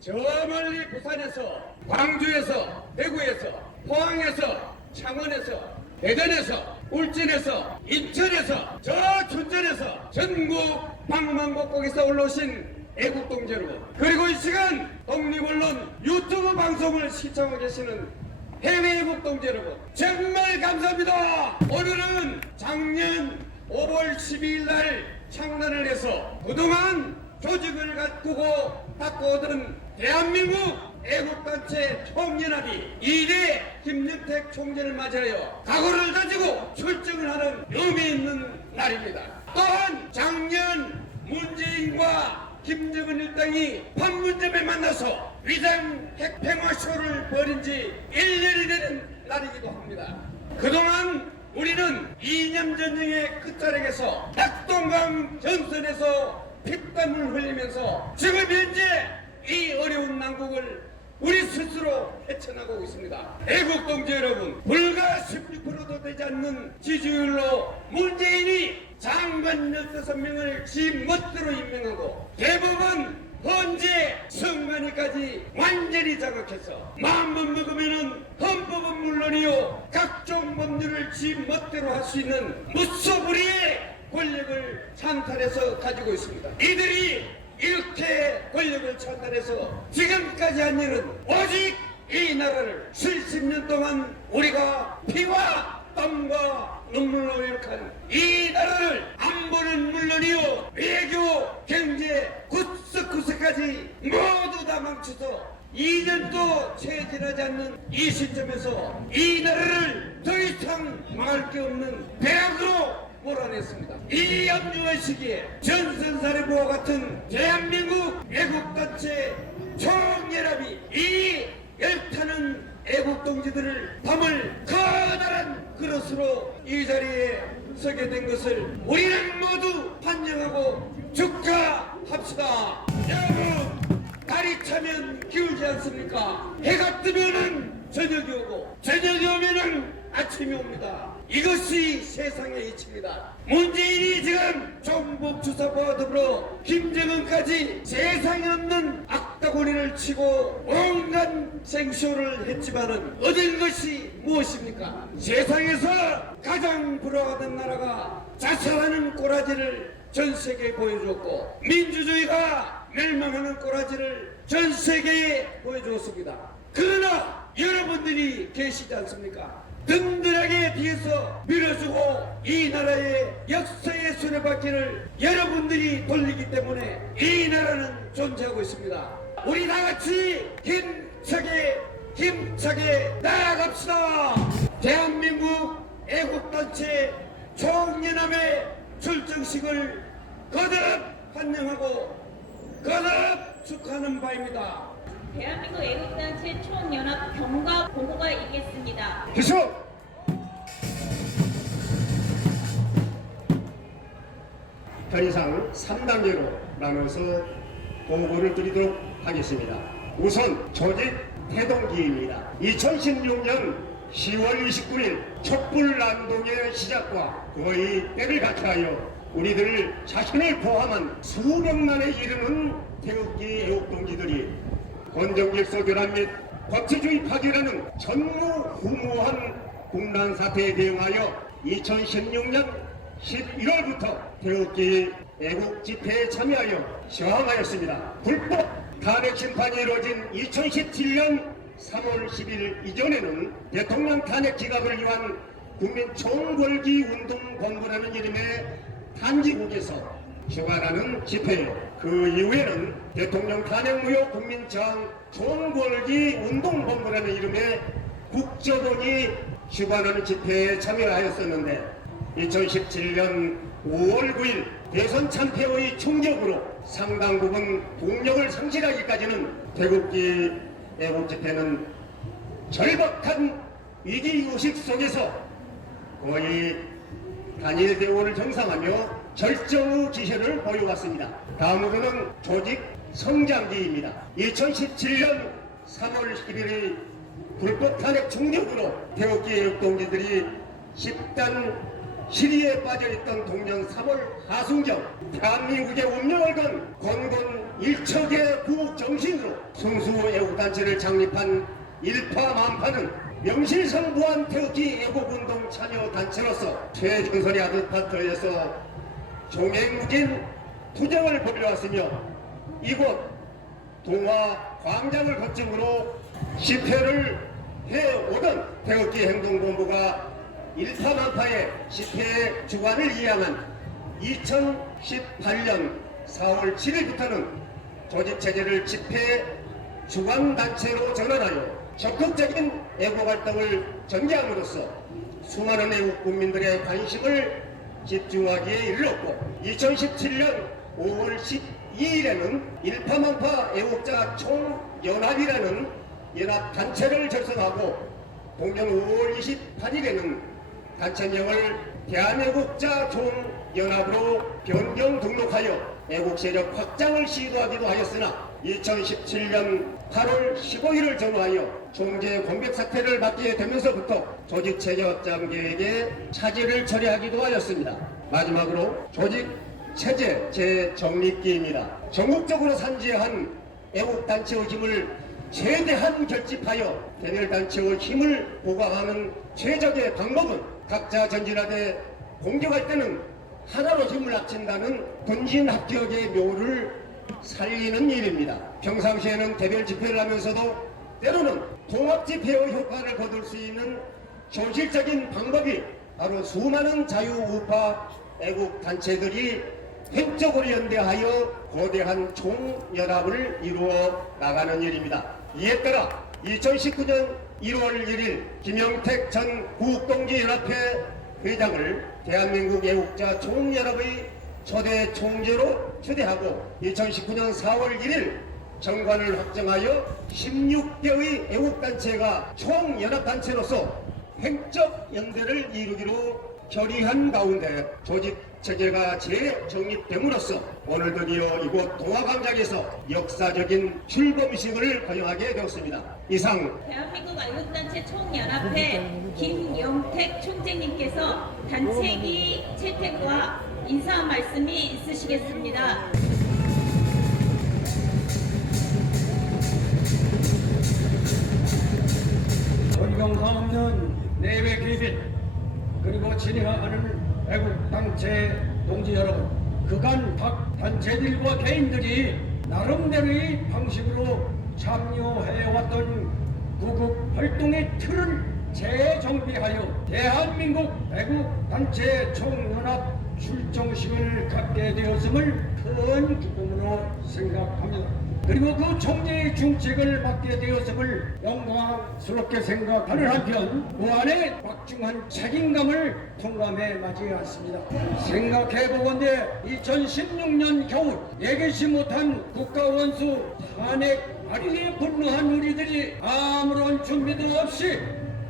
저 멀리 부산에서, 광주에서, 대구에서, 포항에서, 창원에서, 대전에서, 울진에서, 인천에서, 저 춘천에서 전국 방방곡곡에서 올라오신 애국동지 여러분, 그리고 이 시간 독립언론 유튜브 방송을 시청하고 계시는 해외 애국동지 여러분, 정말 감사합니다. 오늘은 작년 5월 12일 날 창단을 해서 그동안 조직을 가꾸고 닦고오던 대한민국 애국단체 총연합이 2대 김영택 총재를 맞이하여 각오를 가지고 출정을 하는 의미 있는 날입니다. 또한 작년 문재인과 김정은 일당이 판문점에 만나서 위장 핵평화쇼를 벌인 지 1년이 되는 날이기도 합니다. 그동안 우리는 이념 전쟁의 끝자락에서 낙동강 전선에서 피땀을 흘리면서 지금 현재 이 어려운 난국을 우리 스스로 헤쳐나가고 있습니다. 애국동지 여러분, 불과 16%도 되지 않는 지지율로 문재인이 장관 15명을 지 멋대로 임명하고 대법원 헌재 선관위까지 완전히 장악해서 마음만 먹으면은 헌법은 물론이요 각종 법률을 지 멋대로 할 수 있는 무소불위의 권력을 찬탈해서 가지고 있습니다. 이들이 이렇게 권력을 찬탈해서 지금까지 한 일은 오직 이 나라를 70년 동안 우리가 피와 땀과 눈물로 회복한 이 나라를 안보는 물론이요 외교, 경제, 구석구석까지 모두 다 망쳐서 2년도 채 지나지 않는 이 시점에서 이 나라를 더 이상 망할 게 없는 대학으로 몰아냈습니다. 이 염려한 시기에 전선사령부와 같은 대한민국 애국단체 총연합이 이 열타는 애국동지들을 담을 커다란 그릇으로 이 자리에 서게 된 것을 우리는 모두 환영하고 축하합시다. 여러분, 달이 차면 기울지 않습니까? 해가 뜨면은 저녁이 오고 저녁이 오면은 아침이 옵니다. 이것이 세상의 이치입니다. 문재인이 지금 정복 주사부와 더불어 김정은까지 세상에 없는 악다구리를 치고 온갖 생쇼를 했지만은 얻은 것이 무엇입니까? 세상에서 가장 부러워하던 나라가 자살하는 꼬라지를 전 세계에 보여주었고 민주주의가 멸망하는 꼬라지를 전 세계에 보여주었습니다. 그러나 여러분들이 계시지 않습니까? 든든하게 뒤에서 밀어주고 이 나라의 역사의 수레바퀴를 여러분들이 돌리기 때문에 이 나라는 존재하고 있습니다. 우리 다같이 힘차게 나아갑시다. 대한민국 애국단체 총연합의 출정식을 거듭 환영하고 거듭 축하하는 바입니다. 대한민국 애국단체 총연합 경과 보고가 있겠습니다. 기수! 더 이상 3단계로 나눠서 보고를 드리도록 하겠습니다. 우선 조직 태동기입니다. 2016년 10월 29일 촛불난동의 시작과 거의 때를 같이하여 우리들 자신을 포함한 수백만에 이르는 태극기 애국동지들이 권정질서 교란 및 법치주의 파괴라는 전무후무한 국난 사태에 대응하여 2016년 11월부터 태극기 애국 집회에 참여하여 저항하였습니다. 불법 탄핵 심판이 이루어진 2017년 3월 10일 이전에는 대통령 탄핵 기각을 위한 국민 총궐기 운동본부라는 이름의 단지국에서 주관하는 집회, 그 이후에는 대통령 탄핵 무효 국민저항 총궐기 운동본부라는 이름의 국정원이 주관하는 집회에 참여하였었는데 2017년 5월 9일 대선 참패의 충격으로 상당 부분 동력을 상실하기까지는 태극기 애국 집회는 절박한 위기의식 속에서 거의 단일 대우를 정상하며 절정의 기세를 보여왔습니다. 다음으로는 조직 성장기입니다. 2017년 3월 11일 불법 탄핵 충격으로 태극기 애국동지들이 집단 시리에 빠져있던 동년 3월 하순경 대한민국의 운명을 건 건건 일척의 구국 정신으로 순수 애국단체를 창립한 일파만파는 명실상부한 태극기 애국운동 참여단체로서 최전선의 아드파트에서 종횡무진 투쟁을 벌여왔으며 이곳 동화 광장을 거점으로 집회를 해오던 태극기 행동본부가 일파만파의 집회 주관을 이양한 2018년 4월 7일부터는 조직체제를 집회 주관단체로 전환하여 적극적인 애국활동을 전개함으로써 수많은 애국 국민들의 관심을 집중하기에 이르렀고 2017년 5월 12일에는 일파만파 애국자 총연합이라는 연합단체를 결성하고 동년 5월 28일에는 단체명을 대한애국자 총연합으로 변경 등록하여 애국세력 확장을 시도하기도 하였으나 2017년 8월 15일을 전후하여 총재 공백 사태를 맞게 되면서부터 조직체제 확장 계획에 차질을 처리하기도 하였습니다. 마지막으로 조직체제 재정립기입니다. 전국적으로 산재한 애국단체의 힘을 최대한 결집하여 개별단체의 힘을 보강하는 최적의 방법은 각자 전진하되 공격할 때는 하나로 힘을 합친다는 군진합격의 묘를 살리는 일입니다. 평상시에는 개별 집회를 하면서도 때로는 통합집회의 효과를 거둘 수 있는 현실적인 방법이 바로 수많은 자유우파 애국단체들이 획적으로 연대하여 거대한 총연합을 이루어 나가는 일입니다. 이에 따라 2019년 1월 1일 김영택 전 구국동지연합회 회장을 대한민국 애국자 총연합의 초대 총재로 초대하고 2019년 4월 1일 정관을 확정하여 16개의 애국단체가 총연합단체로서 횡적 연대를 이루기로 결의한 가운데 조직체제가 재정립됨으로써 오늘 드디어 이곳 동화광장에서 역사적인 출범식을 거행하게 되었습니다. 이상 대한민국 애국단체 총연합회 김영택 총재님께서 단체기 채택과 인사 말씀이 있으시겠습니다. 존경사 없는 내외 귀빈 그리고 진행하는 애국단체 동지 여러분, 그간 각 단체들과 개인들이 나름대로의 방식으로 참여해왔던 구국 활동의 틀을 재정비하여 대한민국 애국단체 총연합 출정식을 갖게 되었음을 큰 기쁨으로 생각합니다. 그리고 그 총재의 중책을 맡게 되었음을 영광스럽게 생각하는 한편 무한의 막중한 책임감을 통감해 맞이했습니다. 생각해보건대 2016년 겨울 예기치 못한 국가원수 탄핵 발의에 분노한 우리들이 아무런 준비도 없이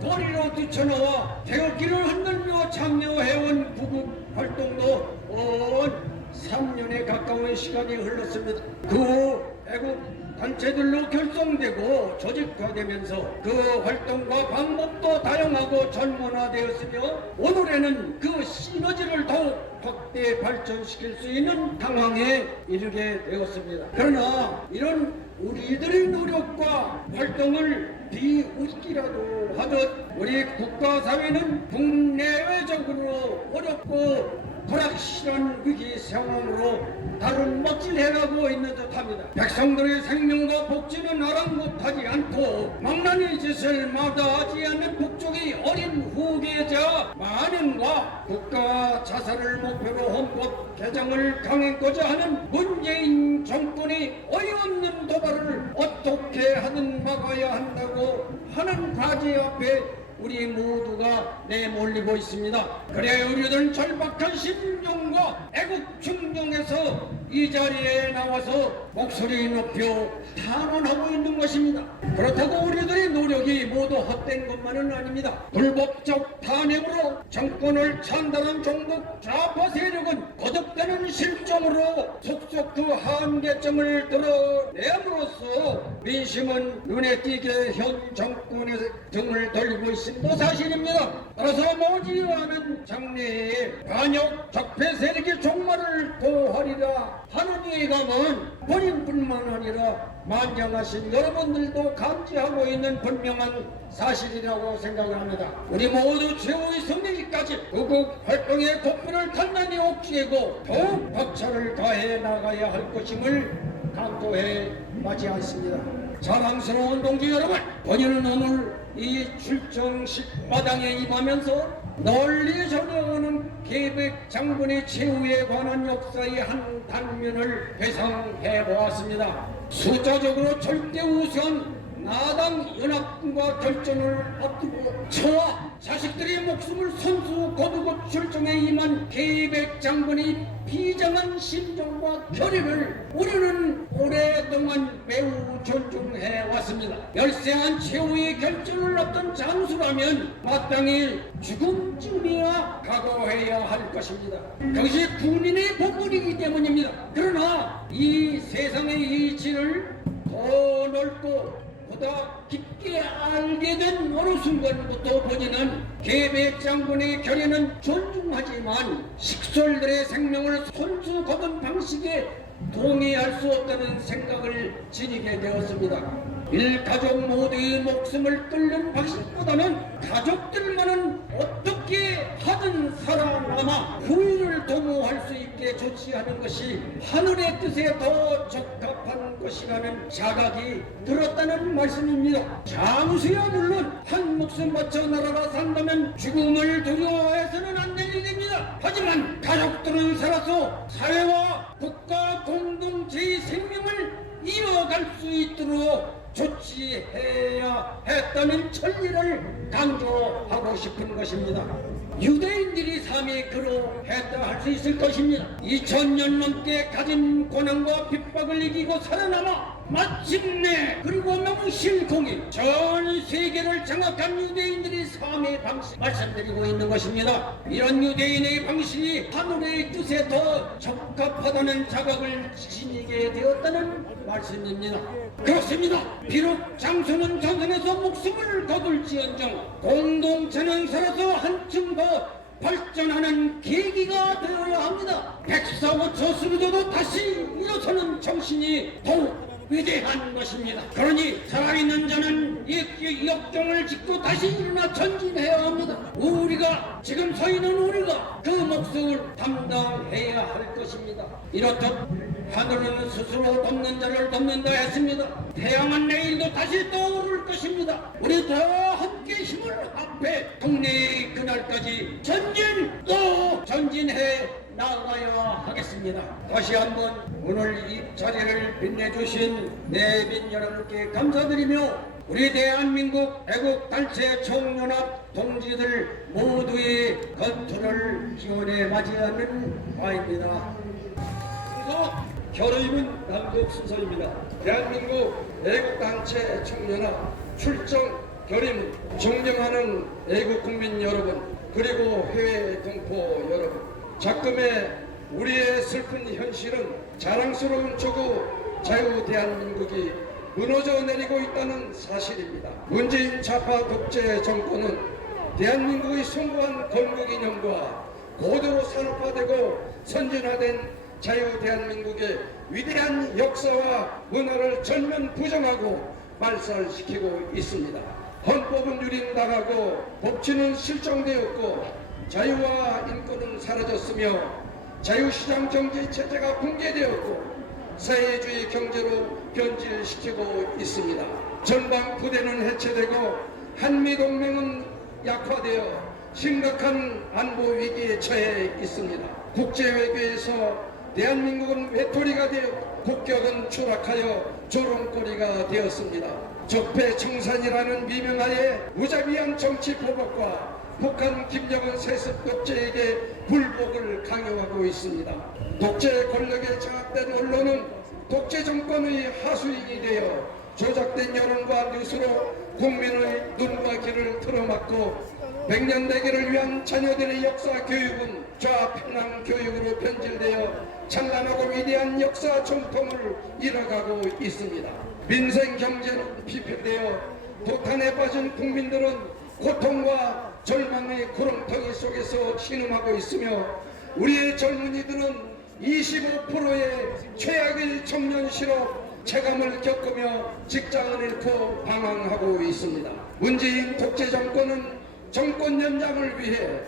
거리로 뛰쳐나와 태극기를 흔들며 참여해온 구국 활동도 온 3년에 가까운 시간이 흘렀습니다. 그 후 애국 단체들로 결성되고 조직화되면서 그 활동과 방법도 다양하고 전문화되었으며 오늘에는 그 시너지를 더욱 확대 발전시킬 수 있는 상황에 이르게 되었습니다. 그러나 이런 우리들의 노력과 활동을 비웃기라도 하듯 우리 국가사회는 국내외적으로 어렵고 불확실한 위기 상황으로 다른 먹질해가고 있는 듯합니다. 백성들의 생명과 복지는 아랑곳하지 않고 망나니 짓을 마다하지 않는 북쪽의 어린 후계자 만행과 국가 자살을 목표로 헌법 개정을 강행하고자 하는 문재인 정권이 어이없는 도발을 어떻게 하든 막아야 한다고 하는 과제 앞에 우리 모두가 내몰리고 있습니다. 그래 우리들은 절박한 심정과 애국 충정에서 이 자리에 나와서 목소리 높여 탄원하고 있는 것입니다. 그렇다고 우리들의 노력이 모두 헛된 것만은 아닙니다. 불법적 탄핵으로 정권을 찬달한 종북 좌파 세력은 거듭되는 실정으로 속속 그 한계점을 드러내므로써 민심은 눈에 띄게 현 정권의 등을 돌리고 있음도 사실입니다. 따라서 머지않은 장래에 반역 적폐 세력의 종말을 도하리라 하는 예감은 본인뿐만 아니라 만장하신 여러분들도 감지하고 있는 분명한 사실이라고 생각을 합니다. 우리 모두 최후의 승리까지 극국 활동의 독불을 단단히 억제하고 더욱 박차를 가해 나가야 할 것임을 강조해 마지 않습니다. 자랑스러운 동지 여러분, 본인은 오늘 이 출정식 마당에 임하면서 널리 전해오는 계백 장군의 최후에 관한 역사의 한 단면을 회상해 보았습니다. 숫자적으로 절대 우수한 나당 연합군과 결전을 앞두고 처와 자식들의 목숨을 선수 거두고 출정에 임한 계백 장군의 비장한 심정과 결의를 우리는 오랫동안 매우 존중해 왔습니다. 열세한 최후의 결전을 앞둔 장수라면 마땅히 죽음쯤이야 각오해야 할 것입니다. 그것이 국민의 본분이기 때문입니다. 그러나 이 세상의 이치를 더 넓고 보다 깊게 알게 된 어느 순간부터 본인은 계백 장군의 결의는 존중하지만 식솔들의 생명을 손수 거둔 방식에 동의할 수 없다는 생각을 지니게 되었습니다. 일가족 모두의 목숨을 끊는 방식보다는 가족들만은 어떻게 하든 살아남아 후일을 도모할 수 있게 조치하는 것이 하늘의 뜻에 더 적합한 것이라는 자각이 들었다는 말씀입니다. 장수야 물론 한 목숨 바쳐 나라가 산다면 죽음을 두려워해서는 안 될 일입니다. 하지만 가족들은 살아서 사회와 국가 공동체의 생명을 이어갈 수 있도록 조치해야 했다는 천리를 강조하고 싶은 것입니다. 유대인들이 삶이 그러했다 할 수 있을 것입니다. 2000년 넘게 가진 고난과 핍박을 이기고 살아남아 마침내 그리고 명실공히 전 세계를 장악한 유대인들의 삶의 방식 말씀드리고 있는 것입니다. 이런 유대인의 방식이 하늘의 뜻에 더 적합하다는 자각을 지니게 되었다는 말씀입니다. 그렇습니다. 비록 장수는 전선에서 목숨을 거둘지언정 공동체는 살아서 한층 더 발전하는 계기가 되어야 합니다. 백사고처 쓰러져도 다시 일어서는 정신이 더욱 위대한 것입니다. 그러니 살아있는 자는 이 역경을 딛고 다시 일어나 전진해야 합니다. 우리가 지금 서 있는 우리가 그 몫을 담당해야 할 것입니다. 이렇듯 하늘은 스스로 돕는 자를 돕는다 했습니다. 태양은 내일도 다시 떠오를 것입니다. 우리 다 함께 힘을 합해 동네의 그날까지 또 전진해 나가야 하겠습니다. 다시 한번 오늘 이 자리를 빛내주신 내빈 여러분께 감사드리며 우리 대한민국 애국단체 총연합 동지들 모두의 건투를 기원해 맞이하는 바입니다. 결의문 남북 순서입니다. 대한민국 애국단체 총연합 출정 결의문 존경하는 애국국민 여러분 그리고 해외 동포 여러분, 작금의 우리의 슬픈 현실은 자랑스러운 조국 자유 대한민국이 무너져 내리고 있다는 사실입니다. 문재인 좌파 독재 정권은 대한민국의 숭고한 건국 이념과 고도로 산업화되고 선진화된 자유 대한민국의 위대한 역사와 문화를 전면 부정하고 말살시키고 있습니다. 헌법은 유린당하고 법치는 실종되었고 자유와 인권은 사라졌으며 자유시장 경제 체제가 붕괴되었고 사회주의 경제로 변질시키고 있습니다. 전방 부대는 해체되고 한미동맹은 약화되어 심각한 안보 위기에 처해 있습니다. 국제외교에서 대한민국은 외톨이가 되어 국격은 추락하여 조롱거리가 되었습니다. 적폐 청산이라는 미명하에 무자비한 정치 포박과 북한 김정은 세습 독재에게 불복을 강요하고 있습니다. 독재 권력에 장악된 언론은 독재 정권의 하수인이 되어 조작된 여론과 뉴스로 국민의 눈과 귀를 틀어막고 백년대계를 위한 자녀들의 역사 교육은 좌편향 교육으로 변질되어 찬란하고 위대한 역사 전통을 잃어가고 있습니다. 민생 경제는 피폐되어 도탄에 빠진 국민들은 고통과 절망의 구렁텅이 속에서 신음하고 있으며 우리의 젊은이들은 25%의 최악의 청년 실업 체감을 겪으며 직장을 잃고 방황하고 있습니다. 문재인 독재 정권은 정권 연장을 위해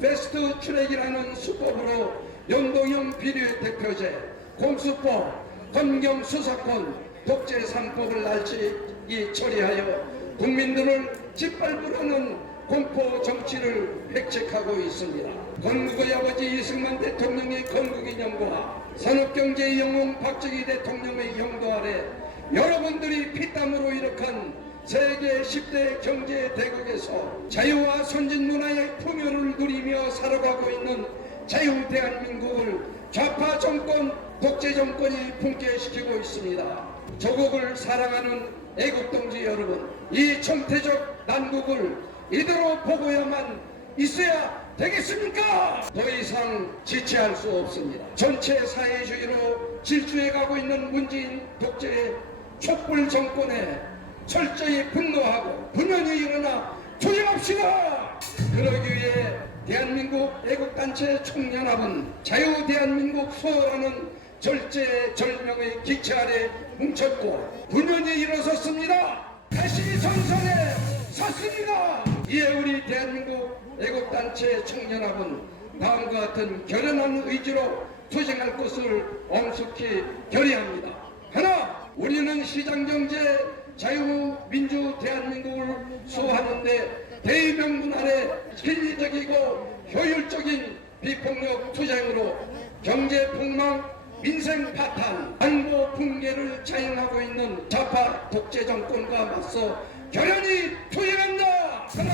패스트 트랙이라는 수법으로 연동형 비리 대표제, 공수법, 검경 수사권, 독재 3법을 날치기 처리하여 국민들을 짓밟으려는 공포 정치를 획책하고 있습니다. 건국의 아버지 이승만 대통령의 건국이념과 산업경제의 영웅 박정희 대통령의 영도 아래 여러분들이 피땀으로 일으킨 세계 10대 경제 대국에서 자유와 선진 문화의 풍요를 누리며 살아가고 있는 자유 대한민국을 좌파 정권, 독재 정권이 붕괴시키고 있습니다. 조국을 사랑하는 애국동지 여러분, 이 청태적 난국을 이대로 보고야만 있어야 되겠습니까? 더 이상 지체할 수 없습니다. 전체 사회주의로 질주해가고 있는 문재인 독재 촛불 정권에 철저히 분노하고 분연히 일어나 투쟁합시다. 그러기 위해 대한민국 애국단체 총연합은 자유 대한민국 수호라는 절제절명의 기체 아래 뭉쳤고 분연히 일어섰습니다. 다시 전선에 섰습니다. 이에 우리 대한민국 애국단체 총연합은 다음과 같은 결연한 의지로 투쟁할 것을 엄숙히 결의합니다. 하나, 우리는 시장경제 자유민주 대한민국을 수호하는데 대의명분 아래 실리적이고 효율적인 비폭력 투쟁으로 경제폭망, 민생 파탄, 안보 붕괴를 자행하고 있는 좌파 독재 정권과 맞서 결연히 투쟁한다. 하나,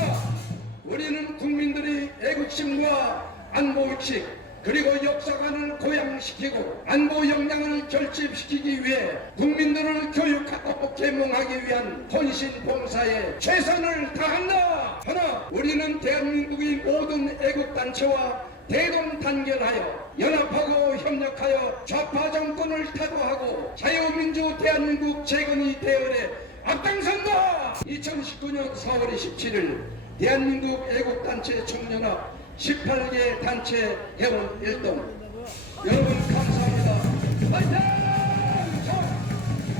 우리는 국민들의 애국심과 안보의식 그리고 역사관을 고양시키고 안보 역량을 결집시키기 위해 국민들을 교육하고 계몽하기 위한 헌신 봉사에 최선을 다한다. 하나, 우리는 대한민국의 모든 애국단체와 대동단결하여 연합하고 협력하여 좌파 정권을 타도하고 자유민주 대한민국 재건의 대열에 앞장선다. 2019년 4월 27일 대한민국 애국단체 총연합 18개 단체 회원 일동 여러분 감사합니다. 화이팅!